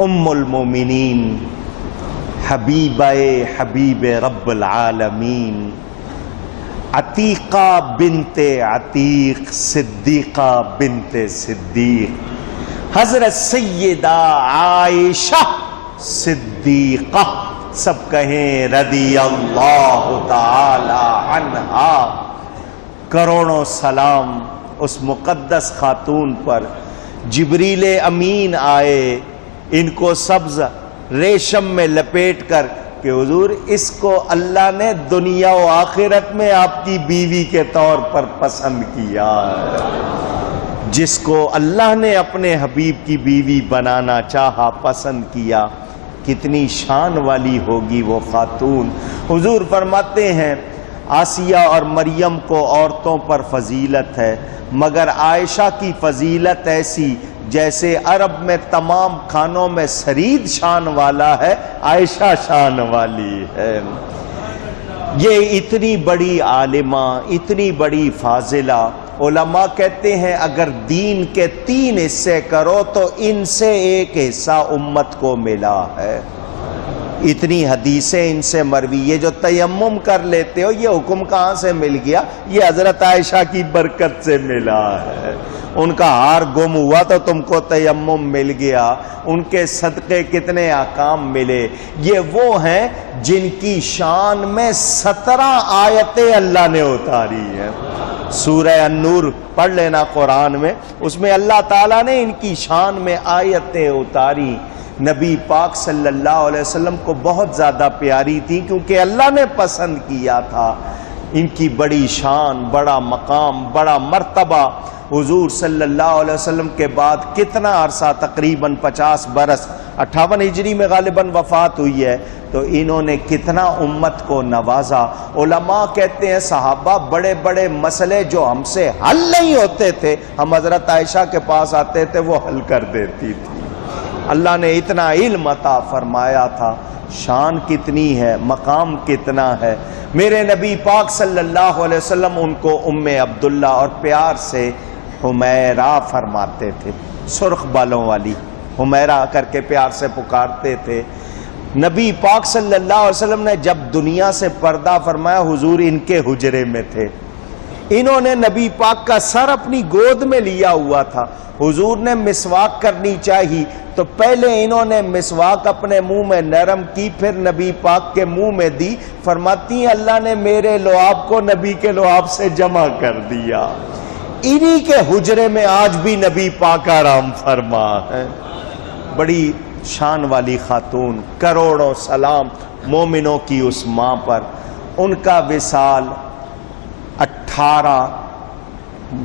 ام المومنین حبیبہ حبیب رب العالمین عتیقہ بنت عتیق صدیقہ بنت صدیق حضرت سیدہ عائشہ صدیقہ، سب کہیں رضی اللہ تعالی عنہا۔ کروڑوں سلام اس مقدس خاتون پر۔ جبریل امین آئے، ان کو سبز ریشم میں لپیٹ کر کہ حضور اس کو اللہ نے دنیا و آخرت میں آپ کی بیوی کے طور پر پسند کیا ہے۔ جس کو اللہ نے اپنے حبیب کی بیوی بنانا چاہا، پسند کیا، کتنی شان والی ہوگی وہ خاتون۔ حضور فرماتے ہیں آسیہ اور مریم کو عورتوں پر فضیلت ہے، مگر عائشہ کی فضیلت ایسی جیسے عرب میں تمام کھانوں میں سرید شان والا ہے، عائشہ شان والی ہے۔ یہ اتنی بڑی عالمہ، اتنی بڑی فاضلہ، علماء کہتے ہیں اگر دین کے 3 حصے کرو تو ان سے ایک حصہ امت کو ملا ہے۔ اتنی حدیثیں ان سے مروی۔ یہ جو تیمم کر لیتے ہو، یہ حکم کہاں سے مل گیا؟ یہ حضرت عائشہ کی برکت سے ملا ہے۔ ان کا ہار گم ہوا تو تم کو تیمم مل گیا، ان کے صدقے کتنے احکام ملے۔ یہ وہ ہیں جن کی شان میں 17 آیتیں اللہ نے اتاری ہیں۔ سورہ النور پڑھ لینا قرآن میں، اس میں اللہ تعالیٰ نے ان کی شان میں آیتیں اتاری۔ نبی پاک صلی اللہ علیہ وسلم کو بہت زیادہ پیاری تھی کیونکہ اللہ نے پسند کیا تھا۔ ان کی بڑی شان، بڑا مقام، بڑا مرتبہ۔ حضور صلی اللہ علیہ وسلم کے بعد کتنا عرصہ، تقریباً 50 برس، 58 ہجری میں غالباً وفات ہوئی ہے، تو انہوں نے کتنا امت کو نوازا۔ علماء کہتے ہیں صحابہ بڑے بڑے مسئلے جو ہم سے حل نہیں ہوتے تھے، ہم حضرت عائشہ کے پاس آتے تھے، وہ حل کر دیتی تھی۔ اللہ نے اتنا علم عطا فرمایا تھا۔ شان کتنی ہے، مقام کتنا ہے۔ میرے نبی پاک صلی اللہ علیہ وسلم ان کو ام عبداللہ اور پیار سے حمیرہ فرماتے تھے، سرخ بالوں والی حمیرہ کر کے پیار سے پکارتے تھے۔ نبی پاک صلی اللہ علیہ وسلم نے جب دنیا سے پردہ فرمایا، حضور ان کے حجرے میں تھے۔ انہوں نے نبی پاک کا سر اپنی گود میں لیا ہوا تھا۔ حضور نے مسواک کرنی چاہی تو پہلے انہوں نے مسواک اپنے منہ میں نرم کی، پھر نبی پاک کے منہ میں دی۔ فرماتی ہیں اللہ نے میرے لعاب کو نبی کے لعاب سے جمع کر دیا۔ انہی کے حجرے میں آج بھی نبی پاک آرام فرما ہے۔ بڑی شان والی خاتون، کروڑوں سلام مومنوں کی اس ماں پر۔ ان کا وصال 18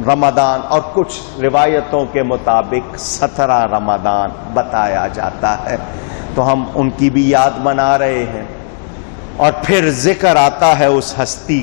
رمضان اور کچھ روایتوں کے مطابق 17 رمضان بتایا جاتا ہے، تو ہم ان کی بھی یاد منا رہے ہیں۔ اور پھر ذکر آتا ہے اس ہستی